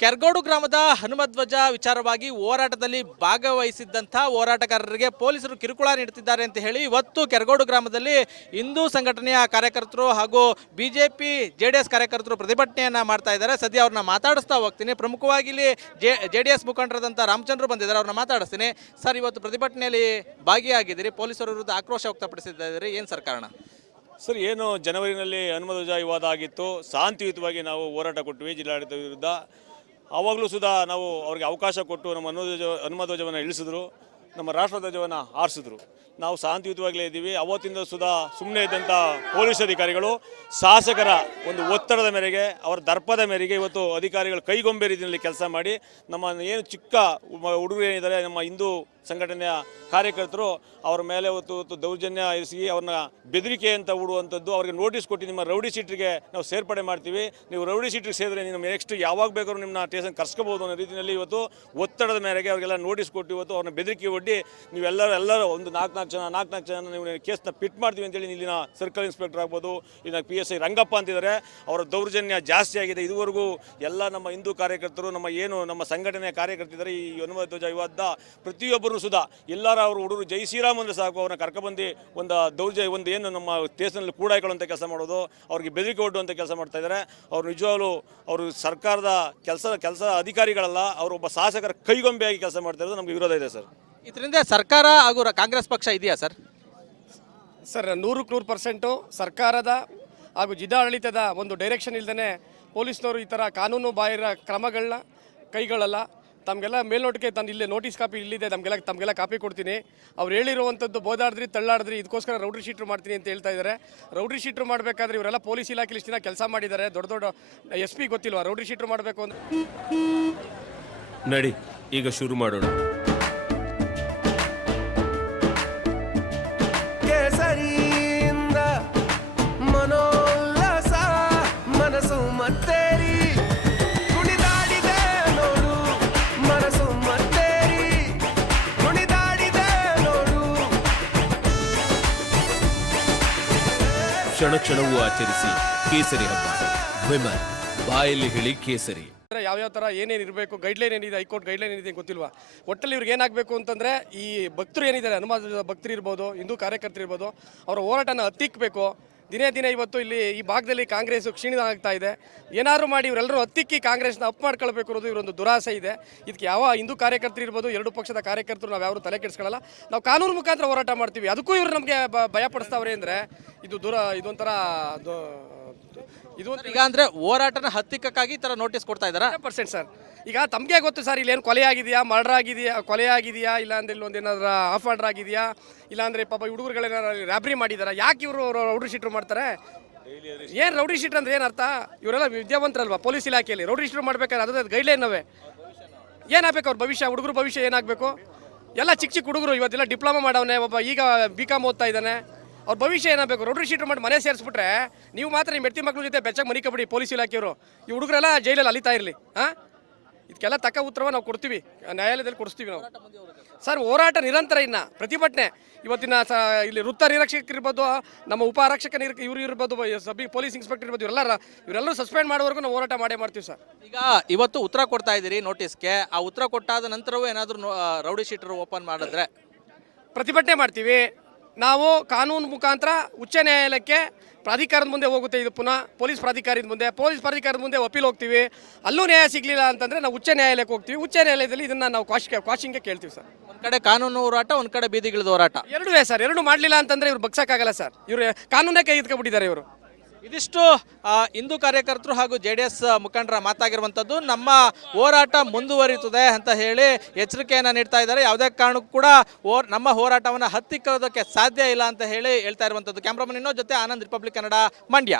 ಕೆರಗೋಡು ಗ್ರಾಮದ ಹನುಮಧ್ವಜ ವಿಚಾರವಾಗಿ ಹೋರಾಟದಲ್ಲಿ ಭಾಗವಹಿಸಿದ್ದಂಥ ಹೋರಾಟಗಾರರಿಗೆ ಪೊಲೀಸರು ಕಿರುಕುಳ ನೀಡುತ್ತಿದ್ದಾರೆ ಅಂತ ಹೇಳಿ ಇವತ್ತು ಕೆರಗೋಡು ಗ್ರಾಮದಲ್ಲಿ ಹಿಂದೂ ಸಂಘಟನೆಯ ಕಾರ್ಯಕರ್ತರು ಹಾಗೂ ಬಿಜೆಪಿ ಜೆಡಿಎಸ್ ಕಾರ್ಯಕರ್ತರು ಪ್ರತಿಭಟನೆಯನ್ನ ಮಾಡ್ತಾ ಇದ್ದಾರೆ. ಸದ್ಯ ಅವ್ರನ್ನ ಮಾತಾಡಿಸ್ತಾ ಹೋಗ್ತೀನಿ. ಪ್ರಮುಖವಾಗಿ ಇಲ್ಲಿ ಜೆಡಿಎಸ್ ಮುಖಂಡರಾದಂಥ ರಾಮಚಂದ್ರ ಬಂದಿದ್ದಾರೆ, ಅವ್ರನ್ನ ಮಾತಾಡಿಸ್ತೀನಿ. ಸರ್, ಇವತ್ತು ಪ್ರತಿಭಟನೆಯಲ್ಲಿ ಭಾಗಿಯಾಗಿದ್ದೀರಿ, ಪೊಲೀಸರ ವಿರುದ್ಧ ಆಕ್ರೋಶ ವ್ಯಕ್ತಪಡಿಸಿದ್ದಾರೆ, ಏನು ಸರ್ ಕಾರಣ? ಸರ್, ಏನು ಜನವರಿನಲ್ಲಿ ಹನುಮಧ್ವಜ ವಿವಾದ ಆಗಿತ್ತು, ಶಾಂತಿಯುತವಾಗಿ ನಾವು ಹೋರಾಟ ಕೊಟ್ವಿ ಜಿಲ್ಲಾಡಳಿತ ವಿರುದ್ಧ. ಆವಾಗಲೂ ಸುಧಾ ನಾವು ಅವ್ರಿಗೆ ಅವಕಾಶ ಕೊಟ್ಟು ನಮ್ಮ ಹನುಮಧ್ವಜವನ್ನು ಇಳಿಸಿದ್ರು, ನಮ್ಮ ರಾಷ್ಟ್ರಧ್ವಜವನ್ನು ಆರಿಸಿದ್ರು. ನಾವು ಶಾಂತಿಯುತವಾಗಲೇ ಇದ್ದೀವಿ. ಅವತ್ತಿಂದ ಸುಧಾ ಸುಮ್ಮನೆ ಇದ್ದಂಥ ಪೊಲೀಸ್ ಅಧಿಕಾರಿಗಳು ಶಾಸಕರ ಒಂದು ಒತ್ತಡದ ಮೇರೆಗೆ, ಅವರ ದರ್ಪದ ಮೇರೆಗೆ ಇವತ್ತು ಅಧಿಕಾರಿಗಳು ಕೈಗೊಂಬೆ ರೀತಿಯಲ್ಲಿ ಕೆಲಸ ಮಾಡಿ ನಮ್ಮ ಏನು ಚಿಕ್ಕ ಹುಡುಗರು ಏನಿದ್ದಾರೆ, ನಮ್ಮ ಹಿಂದೂ ಸಂಘಟನೆಯ ಕಾರ್ಯಕರ್ತರು ಅವರ ಮೇಲೆ ಇವತ್ತು ದೌರ್ಜನ್ಯ ಎಸಗಿ ಅವ್ರನ್ನ ಬೆದರಿಕೆ ಅಂತ ಹೂಡುವಂಥದ್ದು, ಅವ್ರಿಗೆ ನೋಟಿಸ್ ಕೊಟ್ಟು ನಿಮ್ಮ ರೌಡಿ ಶೀಟ್ರಿಗೆ ನಾವು ಸೇರ್ಪಡೆ ಮಾಡ್ತೀವಿ, ನೀವು ರೌಡಿ ಶೀಟ್ರಿಗೆ ಸೇರಿದ್ರೆ ನಿಮ್ಮ ನೆಕ್ಸ್ಟ್ ಯಾವಾಗ ಬೇಕಾದ್ರೂ ನಿಮ್ಮನ್ನ ಸ್ಟೇಷನ್ ಕರ್ಸ್ಕೋಬೋದು ಅನ್ನೋ ರೀತಿಯಲ್ಲಿ ಇವತ್ತು ಒತ್ತಡದ ಮೇರೆಗೆ ಅವರಿಗೆಲ್ಲ ನೋಟಿಸ್ ಕೊಟ್ಟು ಇವತ್ತು ಅವ್ರನ್ನ ಬೆದರಿಕೆ ಒಡ್ಡಿ ನೀವೆಲ್ಲರೂ ಒಂದು ನಾಲ್ಕು ಜನ ನೀವು ಕೇಸ್ನ ಪಿಟ್ ಮಾಡ್ತೀವಿ ಅಂತೇಳಿ ಇಲ್ಲಿನ ಸರ್ಕಲ್ ಇನ್ಸ್ಪೆಕ್ಟರ್ ಆಗ್ಬೋದು, ಇನ್ನು PSI ರಂಗಪ್ಪ ಅಂತಿದ್ದಾರೆ. ಅವರ ದೌರ್ಜನ್ಯ ಜಾಸ್ತಿ ಆಗಿದೆ. ಇದುವರೆಗೂ ಎಲ್ಲ ನಮ್ಮ ಹಿಂದೂ ಕಾರ್ಯಕರ್ತರು, ನಮ್ಮ ಸಂಘಟನೆಯ ಕಾರ್ಯಕರ್ತಿದ್ದಾರೆ. ಈ ಹನುಮಧ್ವಜ ವಿವಾದ ಪ್ರತಿಯೊಬ್ಬರು ಸುಧಾ ಎಲ್ಲರ ಅವರು ಹುಡುಗರು ಜೈ ಶ್ರೀರಾಮ್ ಅಂದರೆ ಸಾಕು ಅವ್ರನ್ನ ಕರ್ಕೊಬಂದು ಒಂದು ಏನು ನಮ್ಮ ಸ್ಟೇಷನಲ್ಲಿ ಕೂಡ ಹಾಕೊಳ್ಳುವಂಥ ಕೆಲಸ ಮಾಡೋದು, ಅವ್ರಿಗೆ ಬೆದರಿಕೆ ಒಡ್ಡುವಂಥ ಕೆಲಸ ಮಾಡ್ತಾ ಇದ್ದಾರೆ. ಅವ್ರು ನಿಜವಾಗ್ಲೂ ಅವರು ಸರ್ಕಾರದ ಕೆಲಸ ಅಧಿಕಾರಿಗಳಲ್ಲ, ಅವರು ಒಬ್ಬ ಶಾಸಕರ ಕೈಗೊಂಬೆಯಾಗಿ ಕೆಲಸ ಮಾಡ್ತಾ ಇರೋದು ನಮಗೆ ವಿರೋಧ ಇದೆ ಸರ್. ಇದರಿಂದ ಸರ್ಕಾರ ಹಾಗೂ ಕಾಂಗ್ರೆಸ್ ಪಕ್ಷ ಇದೆಯಾ ಸರ್? ಸರ್, 100% ಸರ್ಕಾರದ ಹಾಗೂ ಜಿಲ್ಲಾಡಳಿತದ ಒಂದು ಡೈರೆಕ್ಷನ್ ಇಲ್ಲದೇ ಪೊಲೀಸ್ನವರು ಈ ಥರ ಕಾನೂನು ಬಾಹಿರ ಕ್ರಮಗಳನ್ನ ಕೈಗೊಳ್ಳಲ್ಲ. ತಮಗೆಲ್ಲ ಮೇಲ್ನೋಟಕ್ಕೆ ತಂದು ಇಲ್ಲೇ ನೋಟಿಸ್ ಕಾಪಿ ಇಲ್ಲಿದೆ, ತಮಗೆಲ್ಲ ಕಾಪಿ ಕೊಡ್ತೀನಿ. ಅವ್ರು ಹೇಳಿರುವಂಥದ್ದು ಬೋದಾಡಿದ್ರಿ ತಳ್ಳಾಡಿದ್ರಿ, ಇದಕ್ಕೋಸ್ಕರ ರೌಡಿ ಶೀಟ್ರು ಮಾಡ್ತೀನಿ ಅಂತ ಹೇಳ್ತಾ ಇದ್ದಾರೆ. ರೌಡಿ ಶೀಟ್ರು ಮಾಡಬೇಕಾದ್ರೆ ಇವರೆಲ್ಲ ಪೊಲೀಸ್ ಇಲಾಖೆಲಿ ಇಷ್ಟು ದಿನ ಕೆಲಸ ಮಾಡಿದ್ದಾರೆ. ದೊಡ್ಡ SP ಗೊತ್ತಿಲ್ವಾ ರೌಡಿ ಶೀಟ್ರು ಮಾಡಬೇಕು ಅಂತ? ನಡಿ ಈಗ ಶುರು ಮಾಡೋಣ. ಕೇಸರಿಯಿಂದ ಮನೋಲ್ಲಾಸ ಮನಸ್ಸು ಮತ್ತೇರಿ ಕುಣಿದಾಡಿದೆ ನೋಡು, ಮನಸ್ಸು ಮತ್ತೇರಿ ಕುಣಿದಾಡಿದೆ ನೋಡು. ಕ್ಷಣ ಕ್ಷಣವೂ ಆಚರಿಸಿ ಕೇಸರಿ ಹಬ್ಬ. ವಿಮಲ್ ಬಾಯಲ್ಲಿ ಹೇಳಿ ಕೇಸರಿ. ಯಾವ್ಯಾವ ಥರ ಏನೇನು ಇರಬೇಕು, ಗೈಡ್ಲೈನ್ ಏನಿದೆ, ಹೈಕೋರ್ಟ್ ಗೈಡ್ಲೈನ್ ಏನಿದೆ ಗೊತ್ತಿಲ್ವಾ? ಒಟ್ಟಲ್ಲಿ ಇವ್ರಿಗೆ ಏನಾಗಬೇಕು ಅಂತಂದರೆ, ಈ ಭಕ್ತರು ಏನಿದ್ದಾರೆ, ಹನುಮಾನ್ ಭಕ್ತರು ಇರ್ಬೋದು, ಹಿಂದೂ ಕಾರ್ಯಕರ್ತರು ಇರ್ಬೋದು, ಅವರ ಹೋರಾಟನ ಹತ್ತಿಕ್ಕಬೇಕು. ದಿನೇ ಇವತ್ತು ಇಲ್ಲಿ ಈ ಭಾಗದಲ್ಲಿ ಕಾಂಗ್ರೆಸ್ ಕ್ಷೀಣ ಆಗ್ತಾ ಇದೆ. ಏನಾದರೂ ಮಾಡಿ ಇವರೆಲ್ಲರೂ ಹತ್ತಿಕ್ಕಿ ಕಾಂಗ್ರೆಸ್ನ ಅಪ್ ಮಾಡ್ಕೊಳ್ಬೇಕು ಅನ್ನೋದು ಇವರೊಂದು ದುರಾಸೆ ಇದೆ. ಇದಕ್ಕೆ ಯಾವ ಹಿಂದೂ ಕಾರ್ಯಕರ್ತರು ಇರ್ಬೋದು, ಎರಡು ಪಕ್ಷದ ಕಾರ್ಯಕರ್ತರು ನಾವು ಯಾರು ತಲೆ ಕೆಡಿಸ್ಕೊಳ್ಳಲ್ಲ. ನಾವು ಕಾನೂನು ಮುಖಾಂತರ ಹೋರಾಟ ಮಾಡ್ತೀವಿ. ಅದಕ್ಕೂ ಇವರು ನಮಗೆ ಭಯಪಡಿಸ್ತಾವ್ರೆ ಅಂದರೆ ಇದೊಂಥರ ಈಗ ಅಂದ್ರೆ ಹೋರಾಟನ ಹತ್ತಿಕ್ಕಾಗಿ ಈ ತರ ನೋಟಿಸ್ ಕೊಡ್ತಾ ಇದ್ದಾರೆ. 100% ಸರ್. ಈಗ ತಮಗೆ ಗೊತ್ತು ಸರ್, ಇಲ್ಲಿ ಏನು ಕೊಲೆ ಆಗಿದೆಯಾ, ಮರ್ಡರ್ ಆಗಿದೆಯಾ, ಕೊಲೆ ಆಗಿದೆಯಾ, ಇಲ್ಲಾಂದ್ರೆ ಇಲ್ಲೊಂದು ಏನಾದ್ರು ಆಫ್ ಆರ್ಡರ್ ಆಗಿದೆಯಾ, ಇಲ್ಲಾಂದ್ರೆ ಪಾಪ ಹುಡುಗರುಗಳೇನಾದ್ರು ರ್ಯಾಬ್ರಿ ಮಾಡಿದಾರ, ಯಾಕೆ ಇವರು ರೌಡಿ ಶೀಟ್ರು ಮಾಡ್ತಾರೆ? ಏನು ರೌಡಿ ಶೀಟ್ರ್ ಅಂದ್ರೆ ಏನು ಅರ್ಥ? ಇವರೆಲ್ಲ ವಿದ್ಯಾವಂತರಲ್ವಾ ಪೊಲೀಸ್ ಇಲಾಖೆಯಲ್ಲಿ? ರೌಡಿ ಶೀಟ್ರು ಮಾಡ್ಬೇಕಾದ್ರೆ ಅದೇ ಗೈಡ್ಲೈನ್ ಅವೇ. ಏನಾಗಬೇಕು ಅವ್ರ ಭವಿಷ್ಯ, ಹುಡುಗರು ಭವಿಷ್ಯ ಏನಾಗಬೇಕು? ಎಲ್ಲ ಚಿಕ್ಕ ಹುಡುಗರು ಇವತ್ತೆಲ್ಲ ಡಿಪ್ಲೊಮಾ ಮಾಡವನೆ, ಒಬ್ಬ ಈಗ BCom ಓದ್ತಾ ಇದ್ದಾನೆ. ಅವ್ರ ಭವಿಷ್ಯ ಏನಾಗಬೇಕು? ರೌಡಿ ಶೀಟ್ರು ಮಾಡಿ ಮನೆ ಸೇರಿಸ್ಬಿಟ್ರೆ ನೀವು ಮಾತ್ರ ನಿಮ್ಮ ಹೆಂಡತಿ ಮಕ್ಕಳ ಜೊತೆ ಬೆಚ್ಚಗೆ ಮನೆ ಕಬಡಿ ಪೊಲೀಸ್ ಇಲಾಖೆಯವರು. ಈ ಹುಡುಗರೆಲ್ಲ ಜೈಲಲ್ಲಿ ಅಲಿತಾ ಇರಲಿ. ಇದಕ್ಕೆಲ್ಲ ತಕ್ಕ ಉತ್ತರವ ನಾವು ಕೊಡ್ತೀವಿ, ನ್ಯಾಯಾಲಯದಲ್ಲಿ ಕೊಡಿಸ್ತೀವಿ ನಾವು ಸರ್. ಹೋರಾಟ ನಿರಂತರ. ಇನ್ನು ಪ್ರತಿಭಟನೆ ಇವತ್ತಿನ ಇಲ್ಲಿ ವೃತ್ತ ನಿರೀಕ್ಷಕರಿರ್ಬೋದು, ನಮ್ಮ ಉಪ ಆರಕ್ಷಕ ಇವರು ಇರ್ಬೋದು, ಪೊಲೀಸ್ ಇನ್ಸ್ಪೆಕ್ಟರ್ ಇರ್ಬೋದು, ಇವರೆಲ್ಲರೂ ಸಸ್ಪೆಂಡ್ ಮಾಡೋವರೆಗೂ ನಾವು ಹೋರಾಟ ಮಾಡ್ತೀವಿ ಸರ್. ಈಗ ಇವತ್ತು ಉತ್ತರ ಕೊಡ್ತಾ ಇದ್ದೀರಿ ನೋಟಿಸ್ಗೆ, ಆ ಉತ್ತರ ಕೊಟ್ಟಾದ ನಂತರವೂ ಏನಾದರೂ ರೌಡಿ ಶೀಟರ್ ಓಪನ್ ಮಾಡಿದ್ರೆ ಪ್ರತಿಭಟನೆ ಮಾಡ್ತೀವಿ ನಾವು. ಕಾನೂನು ಮುಖಾಂತರ ಉಚ್ಚ ನ್ಯಾಯಾಲಯಕ್ಕೆ ಪ್ರಾಧಿಕಾರದ ಮುಂದೆ ಹೋಗುತ್ತೆ. ಇದು ಪುನಃ ಪೊಲೀಸ್ ಪ್ರಾಧಿಕಾರದ ಮುಂದೆ ಅಪೀಲ್ ಹೋಗ್ತೀವಿ. ಅಲ್ಲೂ ನ್ಯಾಯ ಸಿಗಲಿಲ್ಲ ಅಂತಂದರೆ ನಾವು ಉಚ್ಚ ನ್ಯಾಯಾಲಯಕ್ಕೆ ಹೋಗ್ತೀವಿ. ಉಚ್ಚ ನ್ಯಾಯಾಲಯದಲ್ಲಿ ಇದನ್ನು ನಾವು ಕ್ವಾಶಿಂಗ್ಗೆ ಕೇಳ್ತೀವಿ ಸರ್. ಒಂದು ಕಡೆ ಕಾನೂನು ಹೋರಾಟ, ಒಂದು ಕಡೆ ಬೀದಿಗಿಳಿದ ಹೋರಾಟ, ಎರಡೂ ಸರ್. ಎರಡು ಮಾಡಲಿಲ್ಲ ಅಂತಂದರೆ ಇವ್ರು ಬಗ್ಸಕ್ಕಾಗಲ್ಲ ಸರ್. ಇವರು ಕಾನೂನೇ ಕೈ ಎತ್ಕೊಬಿಟ್ಟಿದ್ದಾರೆ ಇವರು. ಇದಿಷ್ಟು ಹಿಂದೂ ಕಾರ್ಯಕರ್ತರು ಹಾಗೂ JDS ಮುಖಂಡರ ಮಾತಾಗಿರುವಂಥದ್ದು. ನಮ್ಮ ಹೋರಾಟ ಮುಂದುವರಿಯುತ್ತದೆ ಅಂತ ಹೇಳಿ ಎಚ್ಚರಿಕೆಯನ್ನು ನೀಡ್ತಾ ಇದ್ದಾರೆ. ಯಾವುದೇ ಕಾರಣಕ್ಕೂ ಕೂಡ ನಮ್ಮ ಹೋರಾಟವನ್ನು ಹತ್ತಿಕ್ಕೋದಕ್ಕೆ ಸಾಧ್ಯ ಇಲ್ಲ ಅಂತ ಹೇಳಿ ಹೇಳ್ತಾ ಇರುವಂಥದ್ದು. ಕ್ಯಾಮ್ರಾಮನ್ ಇನ್ನೋ ಜೊತೆ ಆನಂದ್, ರಿಪಬ್ಲಿಕ್ ಕನ್ನಡ, ಮಂಡ್ಯ.